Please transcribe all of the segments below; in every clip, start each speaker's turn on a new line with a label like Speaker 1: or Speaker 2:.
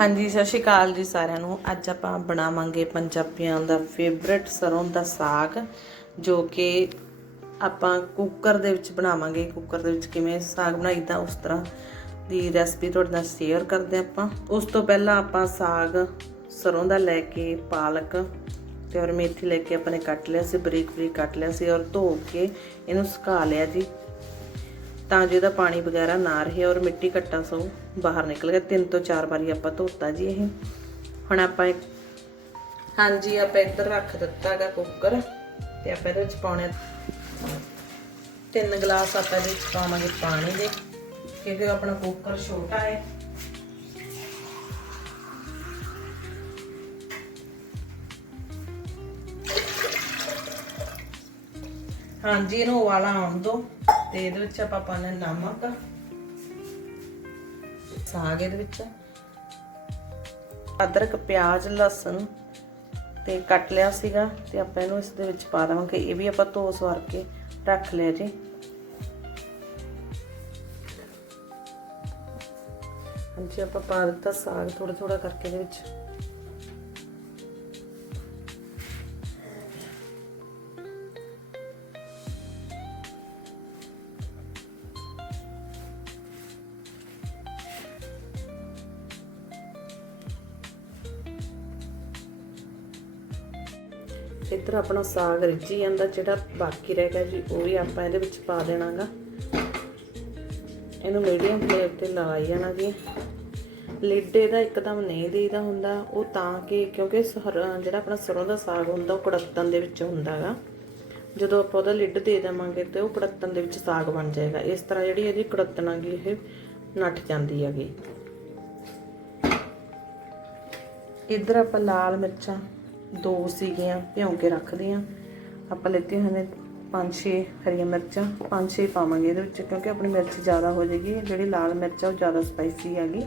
Speaker 1: ਹਾਂਜੀ, ਸਤਿ ਸ਼੍ਰੀ ਅਕਾਲ ਜੀ ਸਾਰਿਆਂ ਨੂੰ। ਅੱਜ ਆਪਾਂ ਬਣਾਵਾਂਗੇ ਪੰਜਾਬੀਆਂ ਦਾ ਫੇਵਰਟ ਸਰੋਂ ਦਾ ਸਾਗ, ਜੋ ਕਿ ਆਪਾਂ ਕੁੱਕਰ ਦੇ ਵਿੱਚ ਬਣਾਵਾਂਗੇ। ਕੁੱਕਰ ਦੇ ਵਿੱਚ ਕਿਵੇਂ ਸਾਗ ਬਣਾਈਦਾ ਉਸ ਤਰ੍ਹਾਂ ਦੀ ਰੈਸਪੀ ਤੁਹਾਡੇ ਨਾਲ ਸ਼ੇਅਰ ਕਰਦੇ ਆਪਾਂ। ਉਸ ਤੋਂ ਪਹਿਲਾਂ ਆਪਾਂ ਸਾਗ, ਸਰੋਂ ਦਾ ਲੈ ਕੇ ਪਾਲਕ ਤੇ ਔਰ ਮੇਥੀ ਲੈ ਕੇ ਆਪਾਂ ਨੇ ਕੱਟ ਲਿਆ ਸੀ, ਬਰੀਕ ਬਰੀਕ ਕੱਟ ਲਿਆ ਸੀ ਔਰ ਧੋ ਕੇ ਇਹਨੂੰ ਸੁਕਾ ਲਿਆ ਜੀ, ਤਾਂ ਜੋ ਇਹਦਾ ਪਾਣੀ ਵਗੈਰਾ ਨਾ ਰਹੇ ਔਰ ਮਿੱਟੀ ਘੱਟਾ ਸੋ। ਬਾਹਰ ਨਿਕਲ ਗਿਆ ਤਿੰਨ ਤੋਂ ਚਾਰ ਵਾਰੀ ਆਪਾਂ ਧੋਤਾ ਜੀ ਇਹ। ਹੁਣ ਆਪਾਂ ਹਾਂਜੀ, ਆਪਾਂ ਇੱਧਰ ਰੱਖ ਦਿੱਤਾ ਕੁੱਕਰ ਤੇ ਆਪਾਂ ਇਹਦੇ ਵਿੱਚ ਪਾਉਣੇ ਤਿੰਨ ਗਲਾਸ ਆਪਾਂ ਇਹਦੇ ਵਿੱਚ ਪਾਵਾਂਗੇ ਪਾਣੀ ਦੇ, ਕਿਉਂਕਿ ਆਪਣਾ ਕੁੱਕਰ ਛੋਟਾ ਹੈ। ਹਾਂਜੀ, ਇਹਨੂੰ ਉਬਾਲਾ ਆਉਣ ਦੋ ਤੇ ਇਹਦੇ ਵਿੱਚ ਆਪਾਂ ਪਾਣਾ ਨਮਕ। ਸਾਗ ਇਹਦੇ ਵਿੱਚ। ਅਦਰਕ, ਪਿਆਜ਼, ਲਸਣ ਤੇ ਕੱਟ ਲਿਆ ਸੀਗਾ ਤੇ ਆਪਾਂ ਇਹਨੂੰ ਇਸ ਦੇ ਵਿੱਚ ਪਾ ਦਵਾਂਗੇ। ਇਹ ਵੀ ਆਪਾਂ ਧੋ ਸਵਾਰ ਕੇ ਰੱਖ ਲਿਆ ਜੀ। ਹਾਂਜੀ, ਆਪਾਂ ਪਾ ਦਿੱਤਾ ਸਾਗ ਥੋੜਾ ਥੋੜਾ ਕਰਕੇ ਇਹਦੇ ਵਿੱਚ। ਇੱਧਰ ਆਪਣਾ ਸਾਗ ਰਿੱਝੀ ਜਾਂਦਾ, ਜਿਹੜਾ ਬਾਕੀ ਰਹਿ ਗਿਆ ਜੀ, ਉਹ ਵੀ ਆਪਾਂ ਇਹਦੇ ਵਿੱਚ ਪਾ ਦੇਣਾਗਾ। ਇਹਨੂੰ ਮੀਡੀਅਮ ਫਲੇਮ ਤੇ ਲਾਈ ਜਾਣਾ ਜੀ। ਲਿਡ ਇਹਦਾ ਇੱਕਦਮ ਨਹੀਂ ਦੇਈਦਾ ਹੁੰਦਾ, ਉਹ ਤਾਂ ਕਿ ਕਿਉਂਕਿ ਜਿਹੜਾ ਆਪਣਾ ਸਰੋਂ ਦਾ ਸਾਗ ਹੁੰਦਾ, ਉਹ ਕੜਤਨ ਦੇ ਵਿੱਚ ਹੁੰਦਾਗਾ। ਜਦੋਂ ਆਪਾਂ ਉਹਦਾ ਲਿੱਡ ਦੇ ਦੇਵਾਂਗੇ ਤੇ ਉਹ ਕੜਤਨ ਦੇ ਵਿੱਚ ਸਾਗ ਬਣ ਜਾਏਗਾ। ਇਸ ਤਰ੍ਹਾਂ ਜਿਹੜੀ ਇਹਦੀ ਕੜਤਨ ਆਗੀ ਇਹ ਨੱਠ ਜਾਂਦੀ ਹੈਗੀ। ਇੱਧਰ ਆਪਾਂ ਲਾਲ ਮਿਰਚਾਂ ਦੋ ਸੀਗੀਆਂ, ਭਿਉਂ ਕੇ ਰੱਖਦੇ ਆ ਆਪਾਂ ਲੈਤੇ ਹੋਏ ਨੇ ਪੰਜ ਛੇ ਹਰੀਆਂ ਮਿਰਚਾਂ, ਪੰਜ ਛੇ ਪਾਵਾਂਗੇ ਇਹਦੇ ਵਿੱਚ, ਕਿਉਂਕਿ ਆਪਣੀ ਮਿਰਚ ਜ਼ਿਆਦਾ ਹੋ ਜਾਏਗੀ, ਜਿਹੜੀ ਲਾਲ ਮਿਰਚ ਆ ਉਹ ਜ਼ਿਆਦਾ ਸਪਾਈਸੀ ਹੈਗੀ।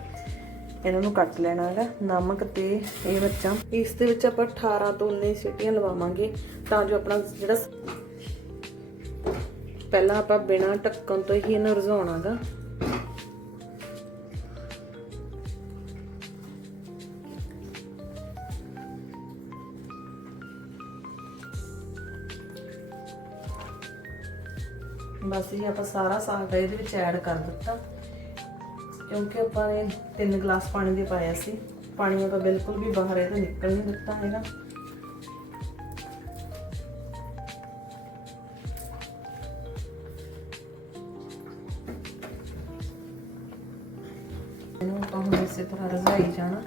Speaker 1: ਇਹਨਾਂ ਨੂੰ ਕੱਟ ਲੈਣਾ ਹੈਗਾ, ਨਮਕ ਤੇ ਇਹ ਮਿਰਚਾਂ। ਇਸ ਦੇ ਵਿੱਚ ਆਪਾਂ 18 ਤੋਂ 19 ਸੀਟੀਆਂ ਲਵਾਵਾਂਗੇ, ਤਾਂ ਜੋ ਆਪਣਾ ਜਿਹੜਾ ਪਹਿਲਾਂ ਆਪਾਂ ਬਿਨਾਂ ਢੱਕਣ ਤੋਂ ਹੀ ਇਹਨੂੰ ਰਝਾਉਣਾਗਾ ਬਸ ਜੀ ਆਪਾਂ ਸਾਰਾ ਸਾਗ ਇਹਦੇ ਵਿੱਚ ਐਡ ਕਰ ਦਿੱਤਾ। ਕਿਉਂਕਿ ਆਪਾਂ ਨੇ 3 ਗਲਾਸ ਪਾਣੀ ਦੇ ਪਾਇਆ ਸੀ। ਪਾਣੀ ਆਪਾਂ ਬਿਲਕੁਲ ਵੀ ਬਾਹਰ ਇਹਦੇ ਨਿਕਲ ਨਹੀਂ ਦਿੱਤਾ ਹੈਗਾ। ਇਹਨੂੰ ਆਪਾਂ ਹੁਣ ਇਸੇ ਤਰ੍ਹਾਂ ਰਜ਼ਾਈ ਜਾਣਾ।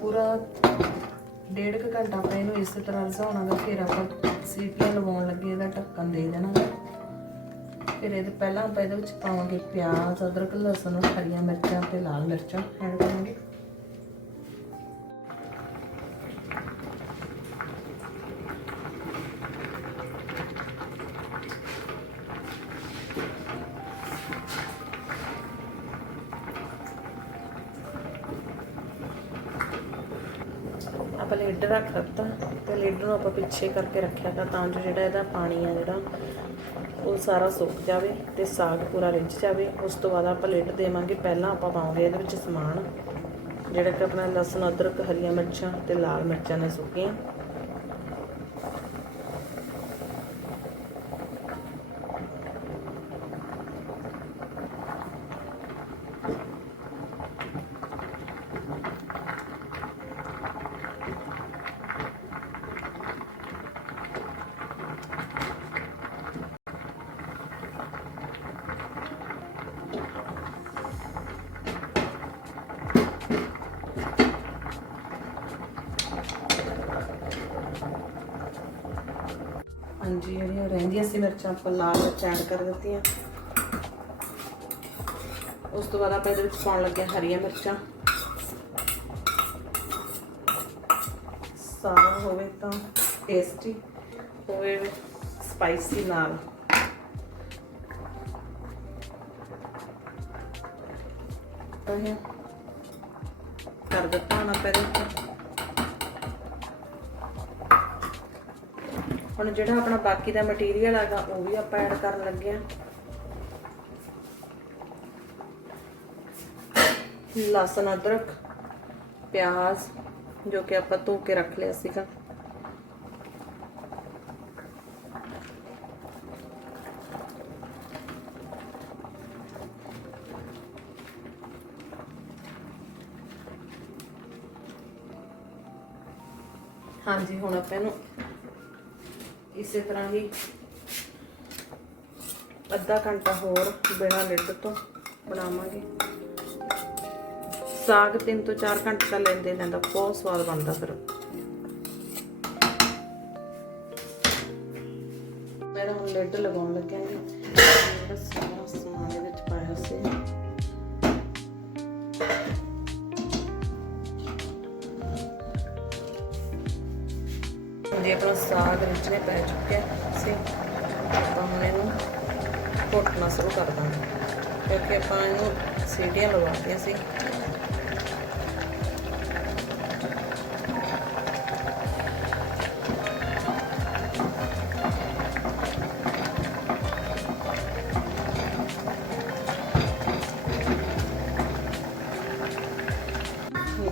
Speaker 1: ਪੂਰਾ ਡੇਢ ਕੁ ਘੰਟਾ ਆਪਾਂ ਇਹਨੂੰ ਇਸੇ ਤਰ੍ਹਾਂ ਰਜ਼ਾਉਣਾਗਾ ਫਿਰ ਆਪਾਂ ਸੀਟੀਆਂ ਲਵਾਉਣ ਲੱਗੇ, ਇਹਦਾ ਢੱਕਣ ਦੇ ਦੇਣਾ ਫਿਰ ਇਹਦੇ ਪਹਿਲਾਂ ਆਪਾਂ ਇਹਦੇ ਵਿੱਚ ਪਾਵਾਂਗੇ ਪਿਆਜ਼, ਅਦਰਕ, ਲਸਣ, ਹਰੀਆਂ ਮਿਰਚਾਂ ਤੇ ਲਾਲ ਮਿਰਚਾਂ। ਐਡ ਕਰਾਂਗੇ। ਆਪਾਂ ਲੀਡਰ ਰੱਖ ਦਿੱਤਾ ਤੇ ਲੀਡਰ ਨੂੰ ਆਪਾਂ ਪਿੱਛੇ ਕਰਕੇ ਰੱਖਿਆ ਤਾਂ ਜੋ ਜਿਹੜਾ ਇਹਦਾ ਪਾਣੀ ਆ ਜਿਹੜਾ ਉਹ ਸਾਰਾ ਸੁੱਕ ਜਾਵੇ ਤੇ ਸਾਗ ਪੂਰਾ ਰਿੱਝ ਜਾਵੇ, ਉਸ ਤੋਂ ਬਾਅਦ ਆਪਾਂ ਲੇਟ ਦੇਵਾਂਗੇ। ਪਹਿਲਾਂ ਆਪਾਂ ਪਾਉਂਗੇ ਇਹਦੇ ਵਿੱਚ ਸਮਾਨ, ਜਿਹੜਾ ਕਿ ਆਪਣਾ ਲਸਣ, ਅਦਰਕ, ਹਰੀਆਂ ਮਿਰਚਾਂ ਤੇ ਲਾਲ ਮਿਰਚਾਂ ਨੇ ਸੁੱਕੀਆਂ ਹਾਂਜੀ ਜਿਹੜੀਆਂ ਰਹਿੰਦੀਆਂ ਮਿਰਚਾਂ ਆਪਾਂ ਲਾਲ ਮਿਰਚ ਐਡ ਕਰ ਦਿੱਤੀਆਂ ਉਸ ਤੋਂ ਬਾਅਦ ਆਪਾਂ ਇਹਦੇ ਵਿੱਚ ਪਾਉਣ ਲੱਗੇ ਹਰੀਆਂ ਮਿਰਚਾਂ। ਸਾਰਾ ਹੋਵੇ ਤਾਂ ਟੇਸਟੀ ਹੋਵੇ ਸਪਾਈਸੀ ਨਾਲ। ਤਾਂ ਇਹ ਕਰ ਦਿੱਤਾ ਨਾ ਪਹਿਲੇ ਹੁਣ ਜਿਹੜਾ ਆਪਣਾ ਬਾਕੀ ਦਾ ਮਟੀਰੀਅਲ ਹੈਗਾ, ਉਹ ਵੀ ਆਪਾਂ ਐਡ ਕਰਨ ਲੱਗੇ ਆ ਲਸਣ, ਅਦਰਕ, ਪਿਆਜ਼, ਜੋ ਕਿ ਆਪਾਂ ਧੋ ਕੇ ਰੱਖ ਲਿਆ ਸੀਗਾ। ਹਾਂਜੀ, ਹੁਣ ਆਪਾਂ ਇਹਨੂੰ ਇਸੇ ਤਰ੍ਹਾਂ ਹੀ ਅੱਧਾ ਘੰਟਾ ਹੋਰ ਬਿਨਾਂ ਲਿਡ ਤੋਂ ਬਣਾਵਾਂਗੇ। ਸਾਗ 3 ਤੋਂ 4 ਘੰਟੇ ਤਾਂ ਲੈਂਦੇ ਲੈਂਦਾ ਬਹੁਤ ਸਵਾਦ ਬਣਦਾ ਫਿਰ। ਮੈਂ ਹੁਣ ਲਿਡ ਲਗਾਉਣ ਲੱਗਿਆਂਗੇ ਜਿਹੜਾ ਸਾਰਾ ਸਮਾਨ ਦੇ ਵਿੱਚ ਪਾਇਆ ਸੀ। ਜੀ ਆਪਣਾ ਸਾਗ ਵਿੱਚ ਪੈ ਚੁੱਕਿਆ ਸੀ ਆਪਾਂ ਹੁਣ ਇਹਨੂੰ ਘੋਟਣਾ ਸ਼ੁਰੂ ਕਰ ਦਾਂਗੇ। ਕਿਉਂਕਿ ਆਪਾਂ ਇਹਨੂੰ ਸੀਟੀਆਂ ਲਵਾਤੀਆਂ ਸੀ।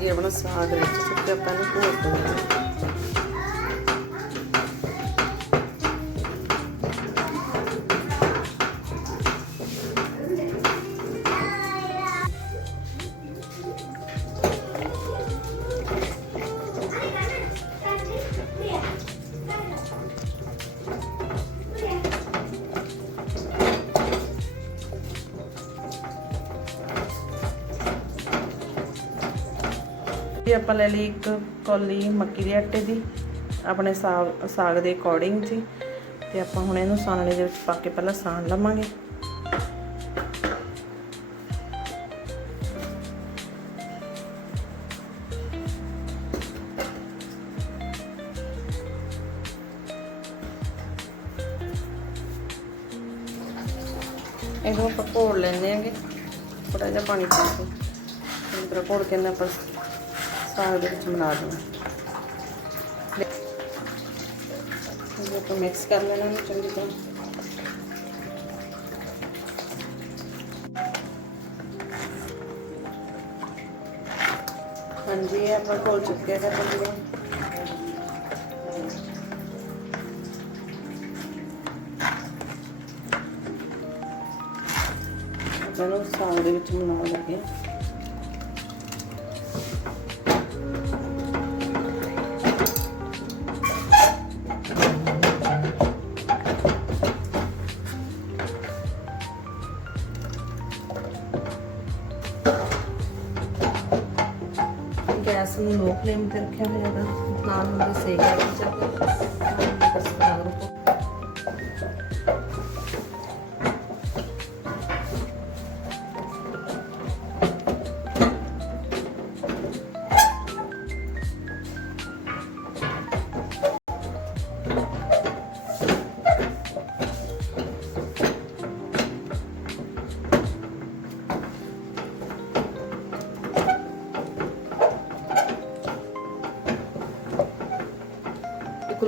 Speaker 1: ਜੀ ਆਪਣਾ ਸਾਗ ਵਿੱਚ ਸੁੱਕ ਆਪਾਂ ਇਹਨੂੰ ਘੋਟ ਦਿੰਦੇ ਇਹ ਆਪਾਂ ਲੈ ਲਈ ਇੱਕ ਕੌਲੀ ਮੱਕੀ ਦੇ ਆਟੇ ਦੀ, ਆਪਣੇ ਸਾਗ ਸਾਗ ਦੇ ਅਕੋਰਡਿੰਗ ਜੀ। ਤੇ ਆਪਾਂ ਹੁਣ ਇਹਨੂੰ ਸਾਨਣੇ ਦੇ ਵਿੱਚ ਪਾ ਕੇ ਪਹਿਲਾਂ ਸਾਣ ਲਵਾਂਗੇ। ਇਹਨੂੰ ਆਪਾਂ ਘੋਲ ਲੈਂਦੇ ਆਂਗੇ ਥੋੜਾ ਜਿਹਾ ਪਾਣੀ ਪਾ ਕੇ। ਇਸ ਤਰ੍ਹਾਂ ਘੋਲ ਕੇ ਨਾ ਆਪਾਂ ਸਾਗ ਦੇ ਵਿੱਚ ਮਿਲਾ ਦੇਣਾ। ਇਹ ਆਪਾਂ ਮਿਕਸ ਕਰ ਲੈਣਾ ਇਹਨੂੰ ਚੰਗੀ ਤਰ੍ਹਾਂ। ਹਾਂਜੀ, ਇਹ ਆਪਾਂ ਘੋਲ ਚੁੱਕੇ ਹਾਂ ਚੰਗੀ ਤਰ੍ਹਾਂ ਸਾਗ ਦੇ ਵਿੱਚ ਮਿਲਾਉਣ ਲੱਗੇ ਗੈਸ ਨੂੰ ਲੋ ਫਲੇਮ ਤੇ ਰੱਖਿਆ ਹੋਇਆ ਹੈਗਾ ਨਾਲ ਹੁੰਦੇ ਸੇਕ ਵਿੱਚ ਆਪਾਂ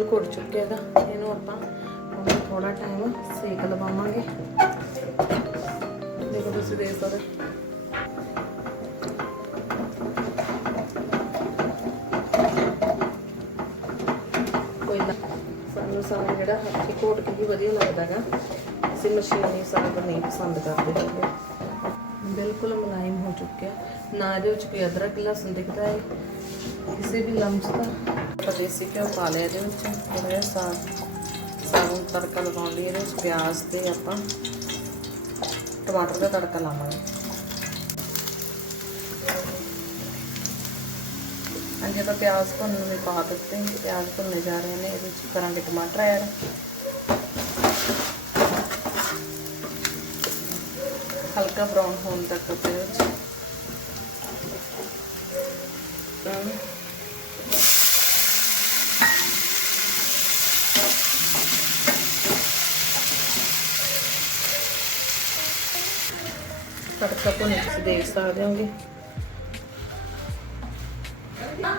Speaker 1: ਬਿਲਕੁਲ ਘੁੱਟ ਚੁੱਕਿਆ ਹੈਗਾ ਇਹਨੂੰ ਆਪਾਂ ਹੁਣ ਥੋੜਾ ਟਾਈਮ ਸੇਕ ਲਵਾਵਾਂਗੇ। ਦੇਖੋ ਤੁਸੀਂ ਦੇਖ ਸਕਦੇ ਕੋਈ ਨਾ, ਸਾਨੂੰ ਸਾਗ ਜਿਹੜਾ ਹੱਥੀ ਘੋਟ ਕੇ ਵੀ ਵਧੀਆ ਲੱਗਦਾ ਹੈਗਾ। ਅਸੀਂ ਮਸ਼ੀਨੀ ਸਾਗ ਨਹੀਂ ਪਸੰਦ ਕਰਦੇ ਹੈਗੇ ਬਿਲਕੁਲ ਮੁਲਾਇਮ ਹੋ ਚੁੱਕਿਆ। ਨਾ ਇਹਦੇ ਵਿੱਚ ਕੋਈ ਅਦਰਕ, ਲਸਣ ਦਿਖਦਾ ਹੈ। ਕਿਸੇ ਵੀ ਲੰਮਸ ਦਾ। ਆਪਾਂ ਦੇਸੀ ਘਿਓ ਪਾ ਲਿਆ ਇਹਦੇ ਵਿੱਚ। ਥੋੜਾ ਜਿਹਾ ਸਾਗ ਸਾਗ ਨੂੰ ਤੜਕਾ ਲਗਾਉਣ ਲਈ ਇਹਦੇ ਵਿੱਚ ਪਿਆਜ਼ ਤੇ ਆਪਾਂ ਟਮਾਟਰ ਦਾ ਤੜਕਾ ਲਾਵਾਂਗੇ। ਹਾਂਜੀ, ਆਪਾਂ ਪਿਆਜ਼ ਭੁੰਨਣ ਵੀ ਪਾ ਦਿੱਤੇ। ਪਿਆਜ਼ ਭੁੰਨੇ ਜਾ ਰਹੇ ਨੇ, ਇਹਦੇ ਵਿੱਚ ਕਰਾਂਗੇ ਟਮਾਟਰ ਐਡ। ਹਲਕਾ ਬਰਾਊਨ ਹੋਣ ਤੱਕ ਆਪਾਂ ਇਹਦੇ ਵਿੱਚ। ਤੜਕਾ ਭੁੰਨ ਤੁਸੀਂ ਦੇਖ ਸਕਦੇ ਹੋਗੇ।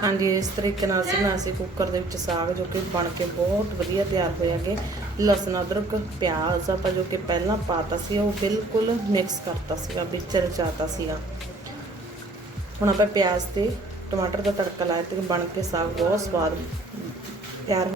Speaker 1: ਹਾਂਜੀ, ਇਸ ਤਰੀਕੇ ਨਾਲ ਅਸੀਂ ਬਣਾਇਆ ਸੀ ਕੁੱਕਰ ਦੇ ਵਿੱਚ ਸਾਗ, ਜੋ ਕਿ ਬਣ ਕੇ ਬਹੁਤ ਵਧੀਆ ਤਿਆਰ ਹੋਇਆ ਹੋਇਆਗੇ ਲਸਣ, ਅਦਰਕ, ਪਿਆਜ਼ ਆਪਾਂ ਜੋ ਕਿ ਪਹਿਲਾਂ ਪਾਤਾ ਸੀ, ਉਹ ਬਿਲਕੁਲ ਮਿਕਸ ਕਰਤਾ ਸੀਗਾ, ਵਿੱਚ ਰਚਾਤਾ ਸੀਗਾ। ਹੁਣ ਆਪਾਂ ਪਿਆਜ਼ ਤੇ ਟਮਾਟਰ ਦਾ ਤੜਕਾ ਲਾਇਆ ਤੇ ਬਣ ਕੇ ਸਾਗ ਬਹੁਤ ਸਵਾਦ ਤਿਆਰ